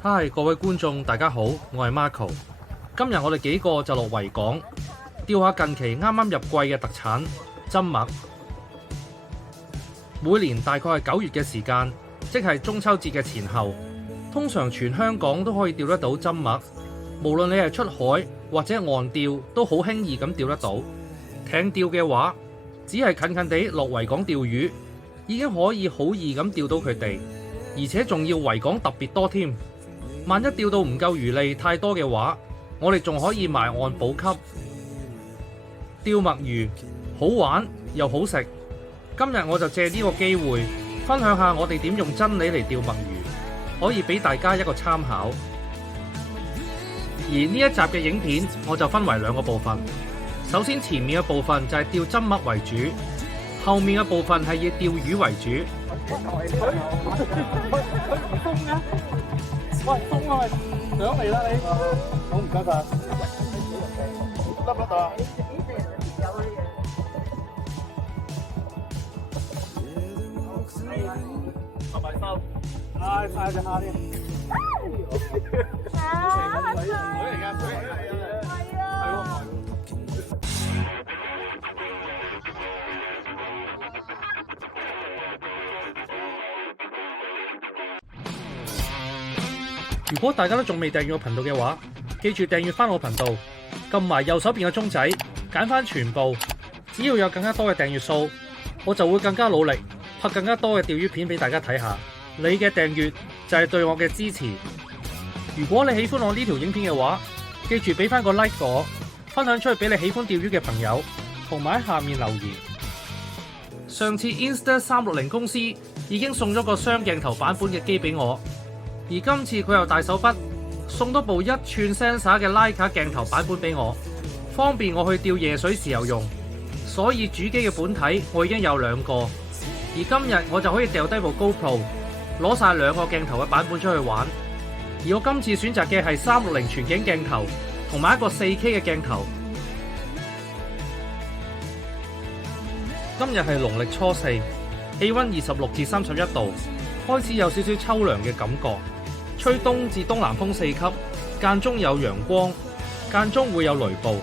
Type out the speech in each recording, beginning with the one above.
嗨，各位觀眾，大家好，我係 Marco。今日我哋幾個就落維港釣下近期啱啱入季嘅特產砧麥。每年大概係9月嘅時間，即係中秋節嘅前後，通常全香港都可以釣得到砧麥。無論你係出海或者岸釣，都好輕易咁釣得到。艇釣嘅話，只係近近地落維港釣魚，已經可以好易咁釣到佢哋，而且仲要維港特別多添。萬一釣到唔夠魚類太多嘅話，我哋仲可以埋岸補給。釣墨魚好玩又好食，今日我就借呢個機會分享下我哋點用真理嚟釣墨魚，可以俾大家一個參考。而呢一集嘅影片我就分為2個部分，首先前面嘅部分就係釣砧麥為主，後面嘅部分係以釣魚為主。喂，鬆啊！上嚟啦你，好唔該晒。得唔得啊？係咪收？唉，晒隻蝦添。水嚟㗎，水嚟㗎。係啊。如果大家都仲未訂閱我頻道嘅話，記住訂閱翻我頻道，撳埋右手邊嘅鐘仔，揀翻全部。只要有更加多嘅訂閱數，我就會更加努力拍更加多嘅釣魚片俾大家睇下。你嘅訂閱就係對我嘅支持。如果你喜歡我呢條影片嘅話，記住俾翻個 like 我，分享出去俾你喜歡釣魚嘅朋友，同埋喺下面留言。上次 Insta360 公司已經送咗個雙鏡頭版本嘅機俾我。而今次佢又大手筆送多部1寸 sensor 嘅徠卡鏡頭版本俾我，方便我去釣夜水時候用。所以主機嘅本體我已經有2個，而今日我就可以掉低部 GoPro， 攞晒2個鏡頭嘅版本出去玩。而我今次選擇嘅係360全景鏡頭，同埋一個 4K 嘅鏡頭。今日係農曆初4，氣溫26至31度，開始有少少秋涼嘅感覺。吹東至東南風4級，間中有陽光，間中會有雷暴。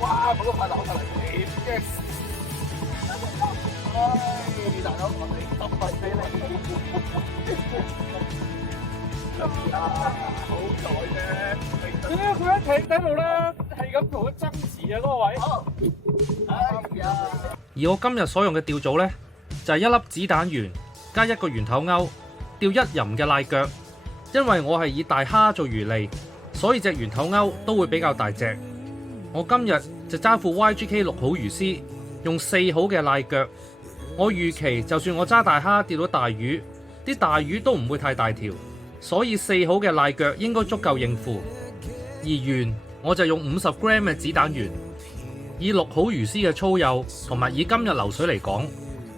哇！嗰個快流出嚟點嘅？唉，大佬，我哋10分俾你。好在啫。點解佢喺艇底度咧係咁做咗爭持啊？嗰個位。哎呀！而我今日所用嘅釣組呢，就係1粒子彈圓加1個圓頭鈎，釣1吟嘅瀨腳。因為我係以大蝦做魚餌，所以隻圓頭鈎都會比較大隻。我今日就揸副 YGK 6號魚絲，用4號嘅瀨腳。我預期就算我揸大蝦釣到大魚，啲大魚都唔會太大條，所以4號嘅瀨腳應該足夠應付。而圓我就用50 gram 嘅子彈圓，以6號魚絲嘅粗幼同埋以今日流水嚟講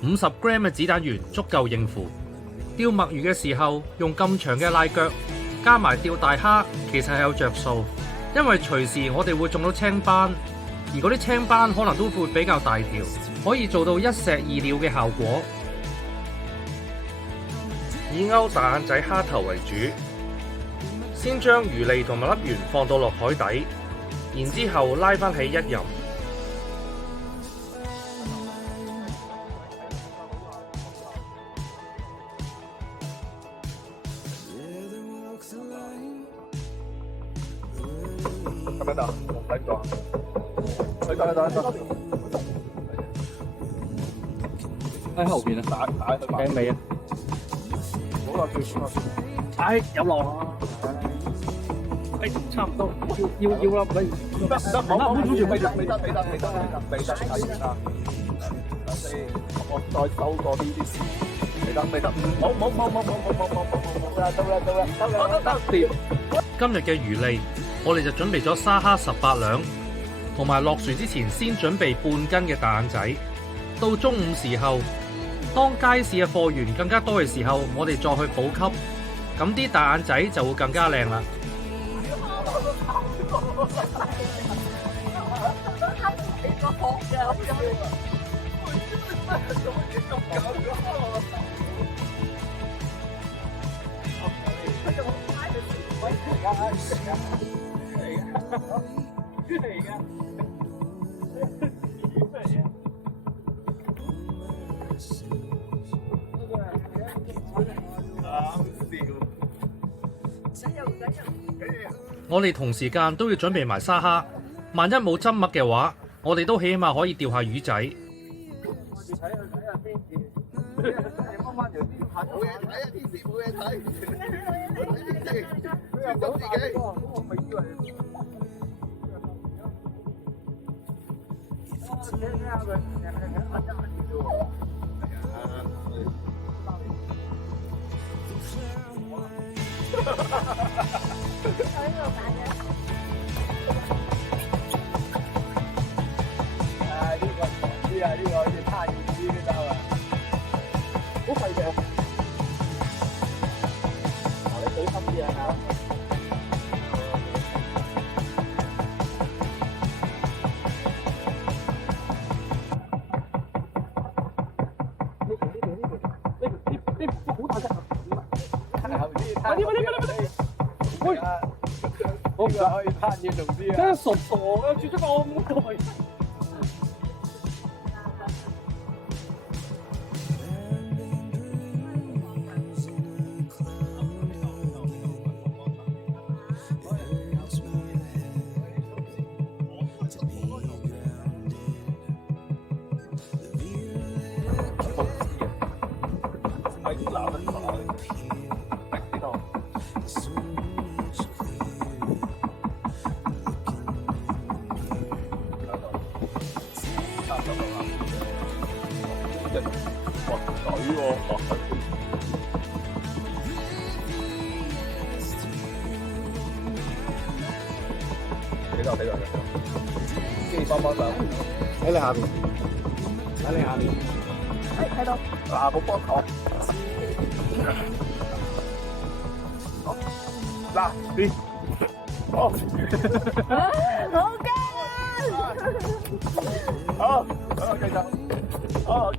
，50 gram 嘅子彈圓足夠應付。釣墨魚嘅時候用咁長嘅瀨腳，加埋釣大蝦，其實係有着數。因為隨時我哋會中到青斑，而嗰啲青斑可能都會比較大條，可以做到一石二鳥嘅效果。以勾大眼仔蝦頭為主，先將魚脷同埋粒圓放到落海底，然之後拉返起一吟。咁樣啊？睇唔到。得。喺後邊啊！打頸尾啊！好啦，最先啊！有浪啊！差唔多，要啦，唔得，冇住，未得，我再收過呢啲先，未得，冇，得掂。今日嘅魚利，我哋就準備咗沙蝦18兩，同埋落船之前先準備半斤嘅大眼仔。到中午時候，當街市嘅貨源更加多嘅時候，我哋再去補給，咁啲大眼仔就會更加靚啦。我哋同時間都要準備埋沙蝦，萬一冇針麥嘅話，我哋都起碼可以釣下魚仔。睇下天氣，幫翻條天線，冇嘢睇啊！天線冇嘢睇，專走自己。我咪以為。睇下佢，呢個好似差遠啲嘅得啦，好細嘅。你小心啲啊！呢條好大隻，喂，我唔可以攀嘢重啲啊！真係傻傻嘅，住咗咁耐。喺你下邊，睇到。嗱，冇幫我。好，嗱，邊？好。好驚啊！好，繼續。好。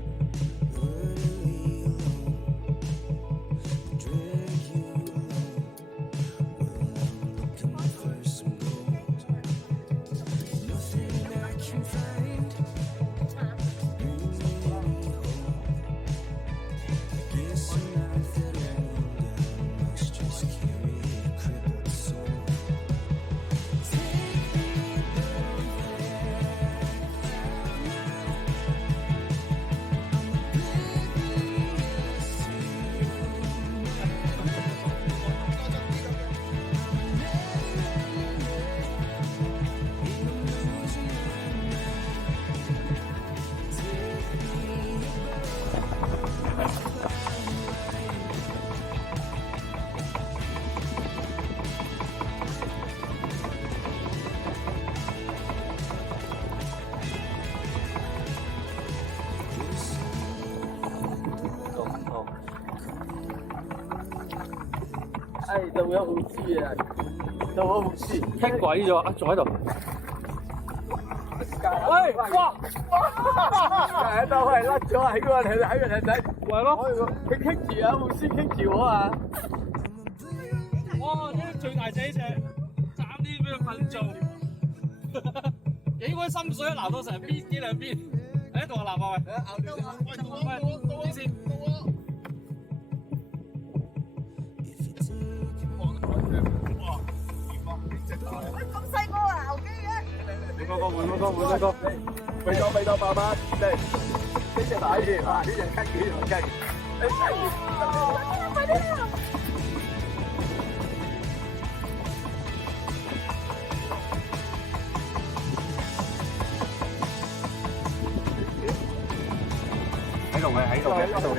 到咗好知啊！到咗好知，傾鬼咗啊！仲喺度。喂！哇！係都係甩咗喺個喺個艇仔。係咯。佢傾住啊！冇師傾住我啊！哇！呢啲最大隻呢隻，爭啲俾佢困中。幾鬼深水啊！撈到成邊幾兩邊。喺度啊！撈啊！喂！喂！先。咁細個啊，牛機嘅。換嗰個，未到爸爸，嚟呢隻大啲，呢隻雞。快啲啦！喺度嘅。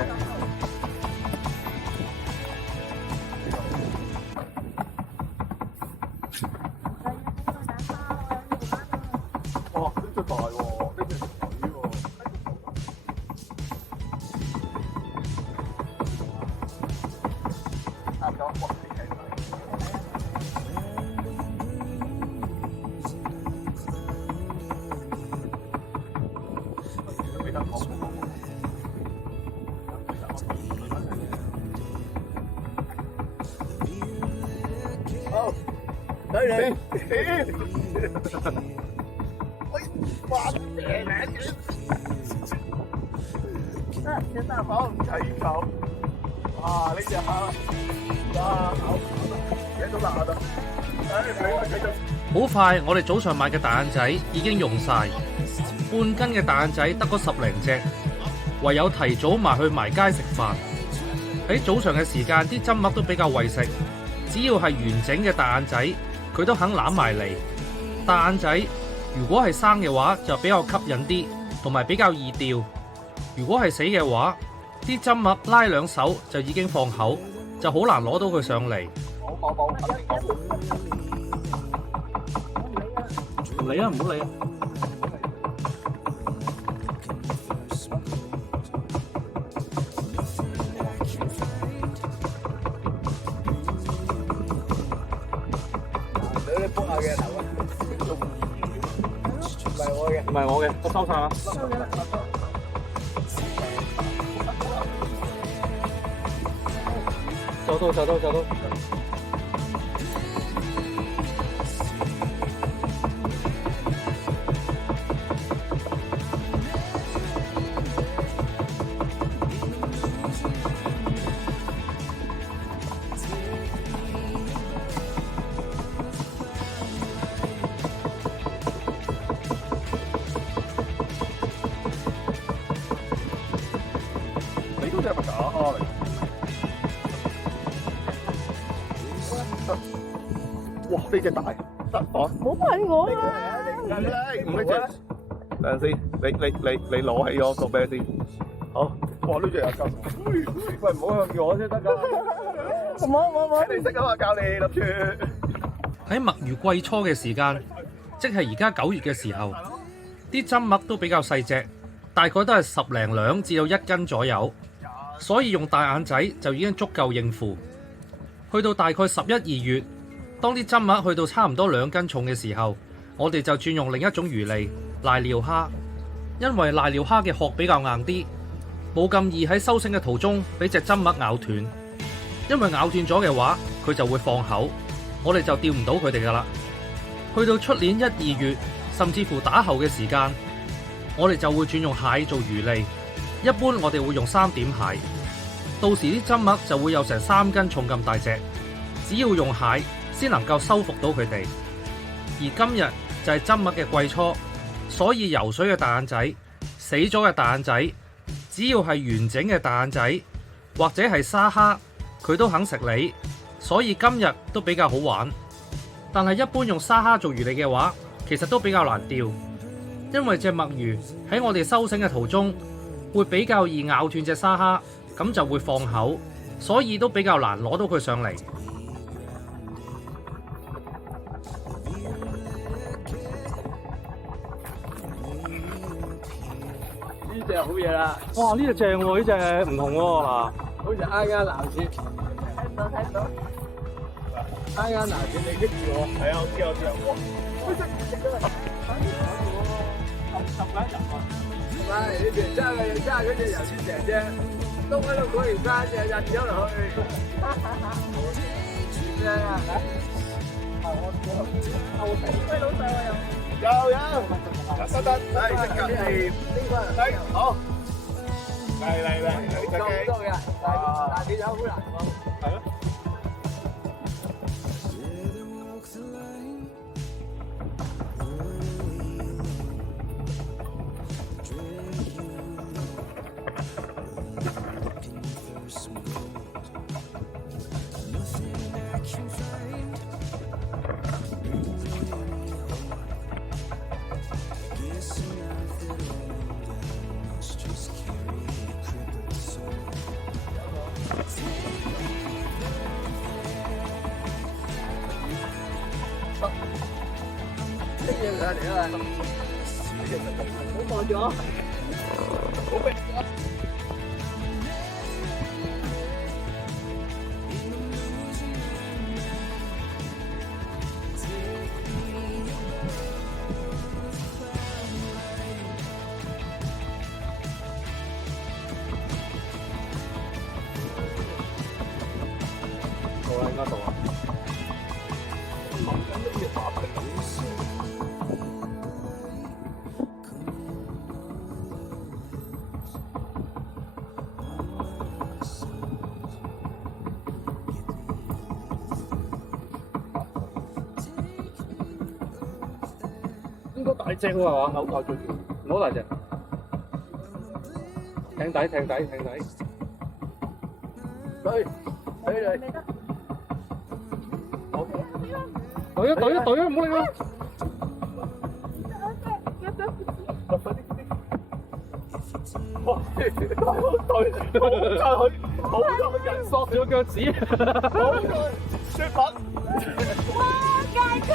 哇！呢隻大喎，呢隻水喎。差唔多，哇！呢隻俾得好。好，嚟嚟。哇！小心！好齊球，哇！呢隻蝦，哇！幾多辣啊！繼續。好快，我哋早上買嘅大眼仔已經用晒，半斤嘅大眼仔得嗰10零隻，唯有提早埋街食飯。喺早上嘅時間，啲針麥都比較為食，只要係完整嘅大眼仔，佢都肯攬埋嚟。大眼仔如果係生嘅話，就比較吸引啲，同埋比較易釣。如果係死嘅話，啲針麥拉2手就已經放口，就好難攞到佢上嚟。冇，唔理啊，唔好理啊！你幫下嘅頭啊！唔係我嘅，我收晒啦。找到。你嗰隻係咪假蝦嚟？哇！呢隻大，得我。唔好問我啊！唔呢隻，等陣先，你攞起咗個啤先。好，哇！呢隻又夠。喂，唔好向住我先得㗎。冇。你識啊嘛，教你諗住。喺墨魚季初嘅時間，即係而家9月嘅時候，啲針麥都比較細隻，大概都係10零兩至到1斤左右，所以用大眼仔就已經足夠應付。去到大概11、2月，當啲針麥去到差唔多2斤重嘅時候，我哋就轉用另一種魚餌瀨尿蝦，因為瀨尿蝦嘅殼比較硬啲，冇咁易喺收繩嘅途中俾隻針麥咬斷，因為咬斷咗嘅話，佢就會放口，我哋就釣唔到佢哋噶啦。去到出年1、2月，甚至乎打後嘅時間，我哋就會轉用蟹做魚餌，一般我哋會用3點蟹。到時啲針麥就會有成3斤重咁大隻，只要用蟹先能夠收復到佢哋。而今日就係針麥嘅季初，所以游水嘅大眼仔、死咗嘅大眼仔，只要係完整嘅大眼仔或者係沙蝦，佢都肯食你，所以今日都比較好玩。但係一般用沙蝦做魚餌嘅話，其實都比較難釣，因為隻墨魚喺我哋收繩嘅途中會比較易咬斷隻沙蝦，咁就會放口，所以都比較難攞到佢上嚟。呢隻好嘢啦！哇！呢隻正喎，呢隻唔同喎嗱。好似啱啱藍線，睇到。啱啱藍線你棘住我。係啊，我知。哇！十幾人啊！唔係，呢邊揸嗰隻油先成啫，東喺度果然山隻入咗落去。咩啊？喂，老細我有，得，係即刻嚟，好，嚟，咁多嘅，但係你有好難喎，係咯。望咗。到啦，應該到啦。諗緊乜嘢話題？應該大隻喎係嘛？好大隻，唔好大隻。艇底，艇底，艇底。對，對對。對啊對啊對啊，唔好理佢。哇！對，好在人索咗腳趾，好在雪品。哇！大隻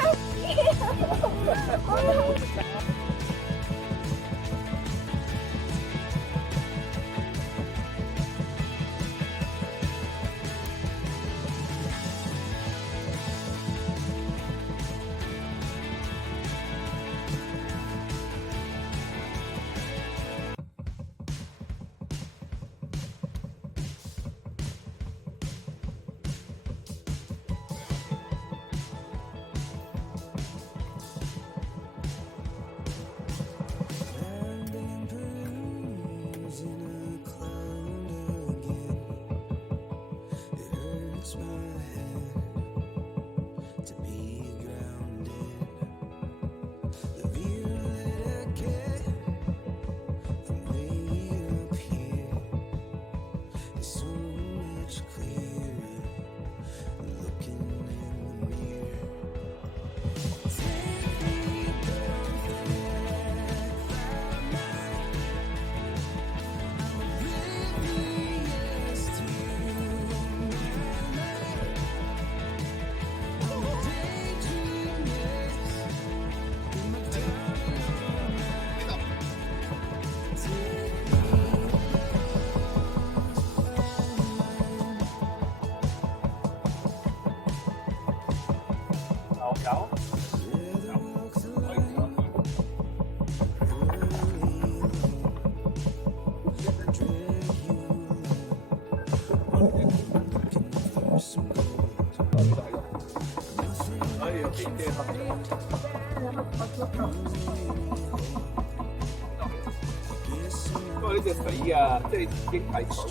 不過呢隻死啊，即係已經係水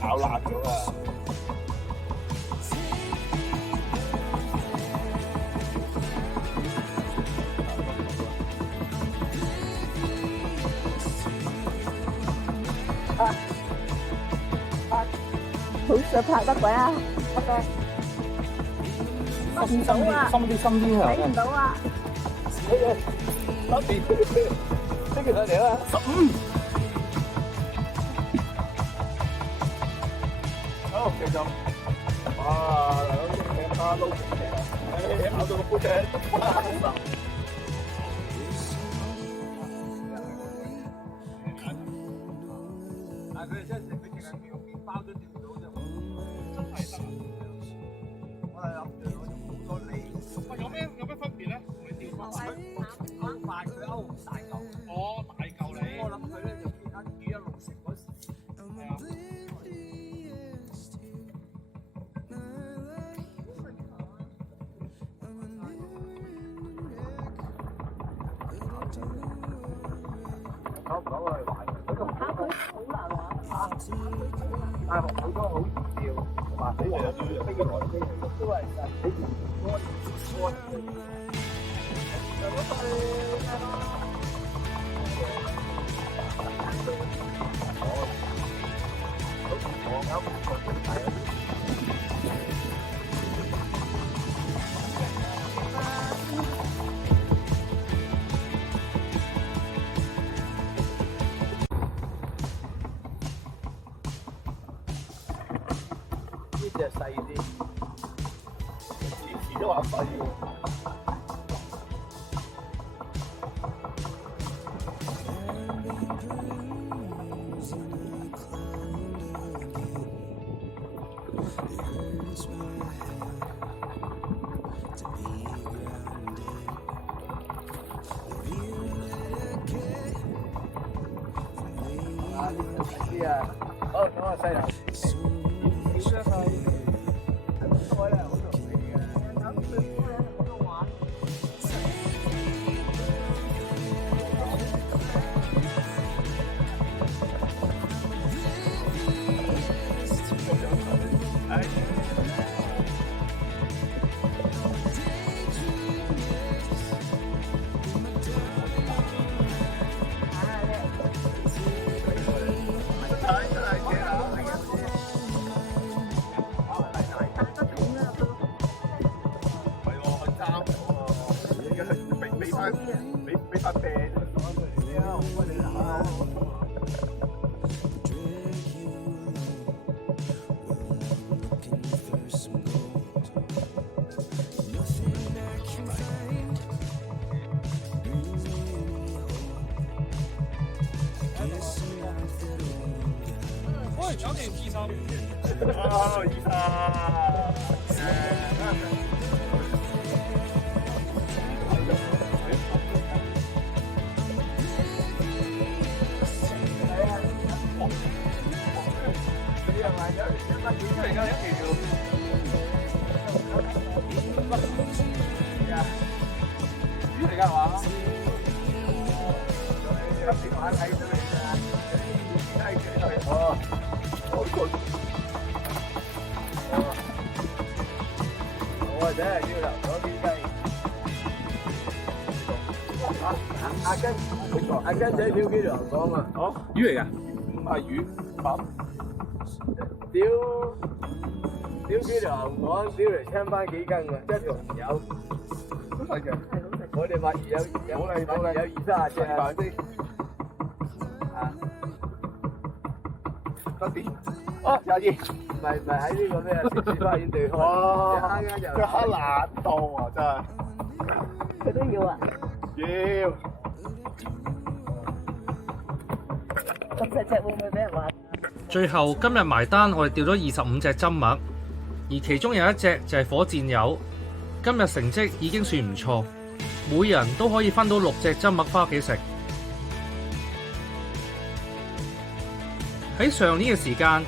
咬爛咗啊！好想拍得鬼啊！OK，唔到啊，深啲啊！睇唔到啊！得掂，呢個嚟啦，15。好，繼續。哇，兩隻艇蝦撈成嘅，咬到個背脊。佢哋真係食佢淨係用麵包都掂到啫，真係得。我係諗住攞好多脷。喂，有咩分別咧？同你釣翻勾快，佢勾大嚿。哦，大嚿你。我諗佢咧就見下魚一路食嗰時。係啊。講我哋壞嘅，嗰個好難玩。但係好多好易釣，話俾我飛嘅來飛都係你多呢隻細啲，次次都話細喎。哦，醫我真係要留咗啲雞。阿根仔屌幾條牛講啊？哦，魚嚟㗎？唔係魚，phẩm。屌幾條牛講，屌嚟聽翻幾斤啊？一條唔有。都係嘅。我哋話有20-30隻啊。得啲。哦，22。唔係喺呢個咩城市花園地開。哇！佢黑爛到啊，真係。佢都要啊？要。咁細隻會唔會俾人話？最後今日埋單，我哋釣咗25隻針麥，而其中有一隻就係火箭友。今日成績已經算唔錯，每人都可以分到6隻針麥返屋企食。喺上年嘅時間，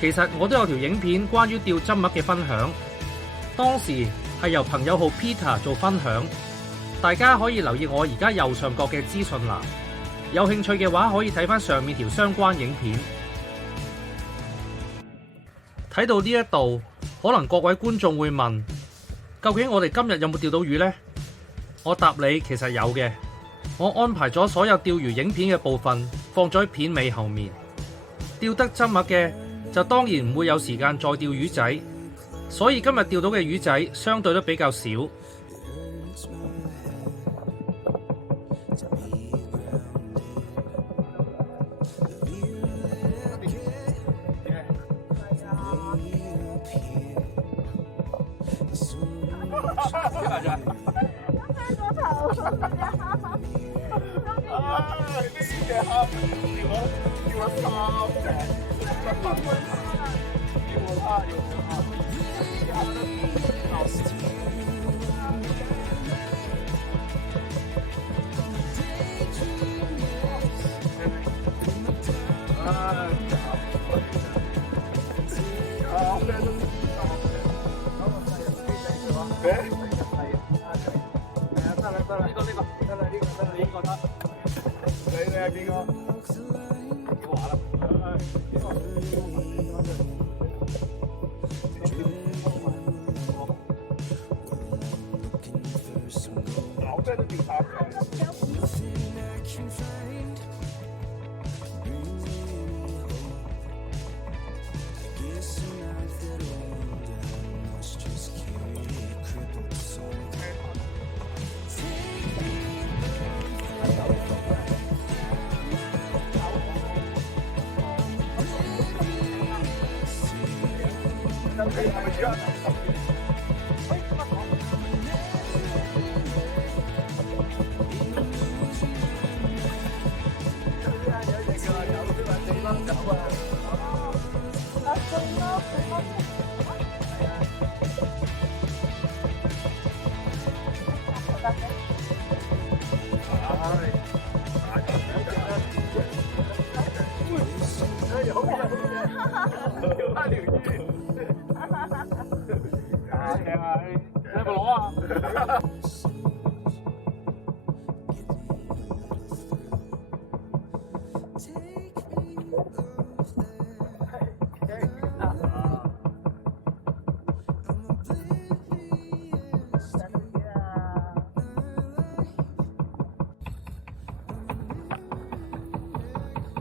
其實我都有條影片關於釣針麥嘅分享，當時係由朋友號 Peter 做分享，大家可以留意我而家右上角嘅資訊欄，有興趣嘅話可以睇返上面條相關影片。睇到呢一度，可能各位觀眾會問，究竟我哋今日有冇釣到魚呢？我答你，其實有嘅。我安排咗所有釣魚影片嘅部分放咗喺片尾後面。釣得針麥嘅就當然唔會有時間再釣魚仔，所以今日釣到嘅魚仔相對都比較少。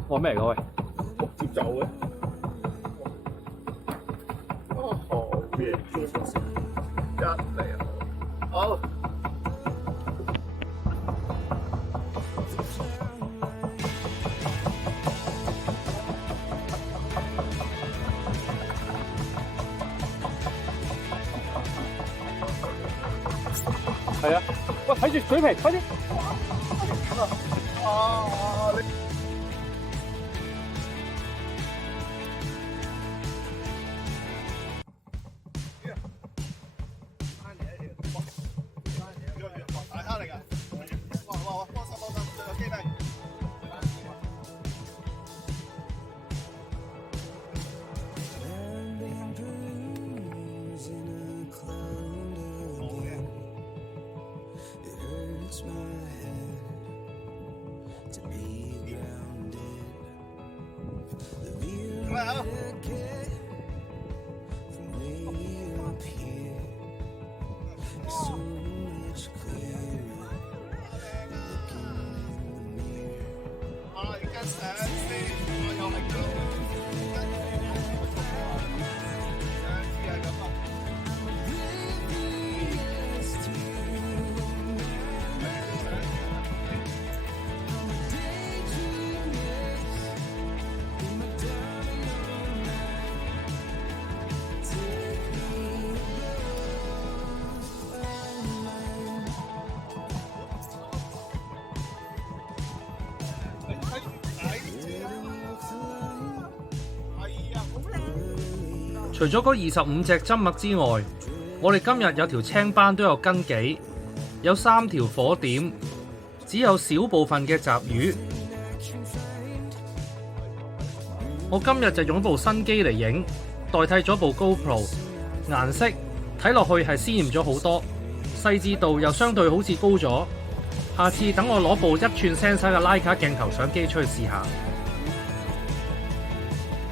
哇咩嚟㗎喂？接走嘅。哦，好嘢，一嚟好。係啊，喂睇住水皮，快啲！啊！你大蝦嚟㗎！哇！幫手，最有機會。除咗嗰25隻針墨之外，我哋今日有條青斑都有斤幾，有3條火點，只有少部分嘅雜魚。我今日就用部新機嚟影，代替咗部 GoPro， 顏色睇落去係鮮豔咗好多，細緻度又相對好似高咗。下次等我攞部1寸 sensor 嘅徠卡鏡頭相機出去試下。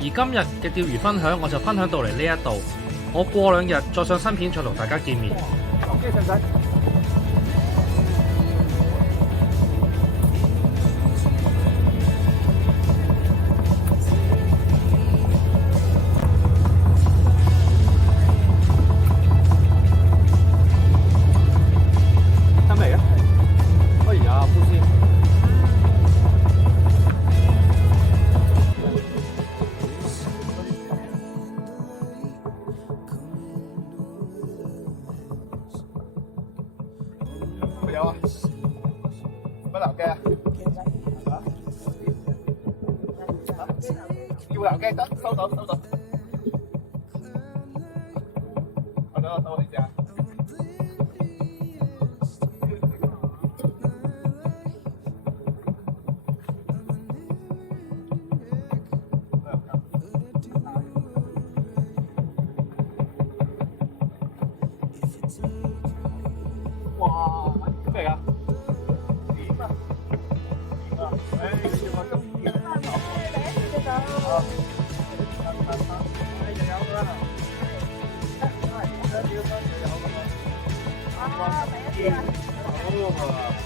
而今日嘅釣魚分享我就分享到嚟呢一度，我過2日再上新片再同大家見面。機使唔使？得未啊？哎呀，烏絲！有啊，乜流機啊？要流機得，收到。我等我收你先啊。哇！咩嚟㗎？點啊？誒，我中意啊！有㗎啦。有㗎嘛？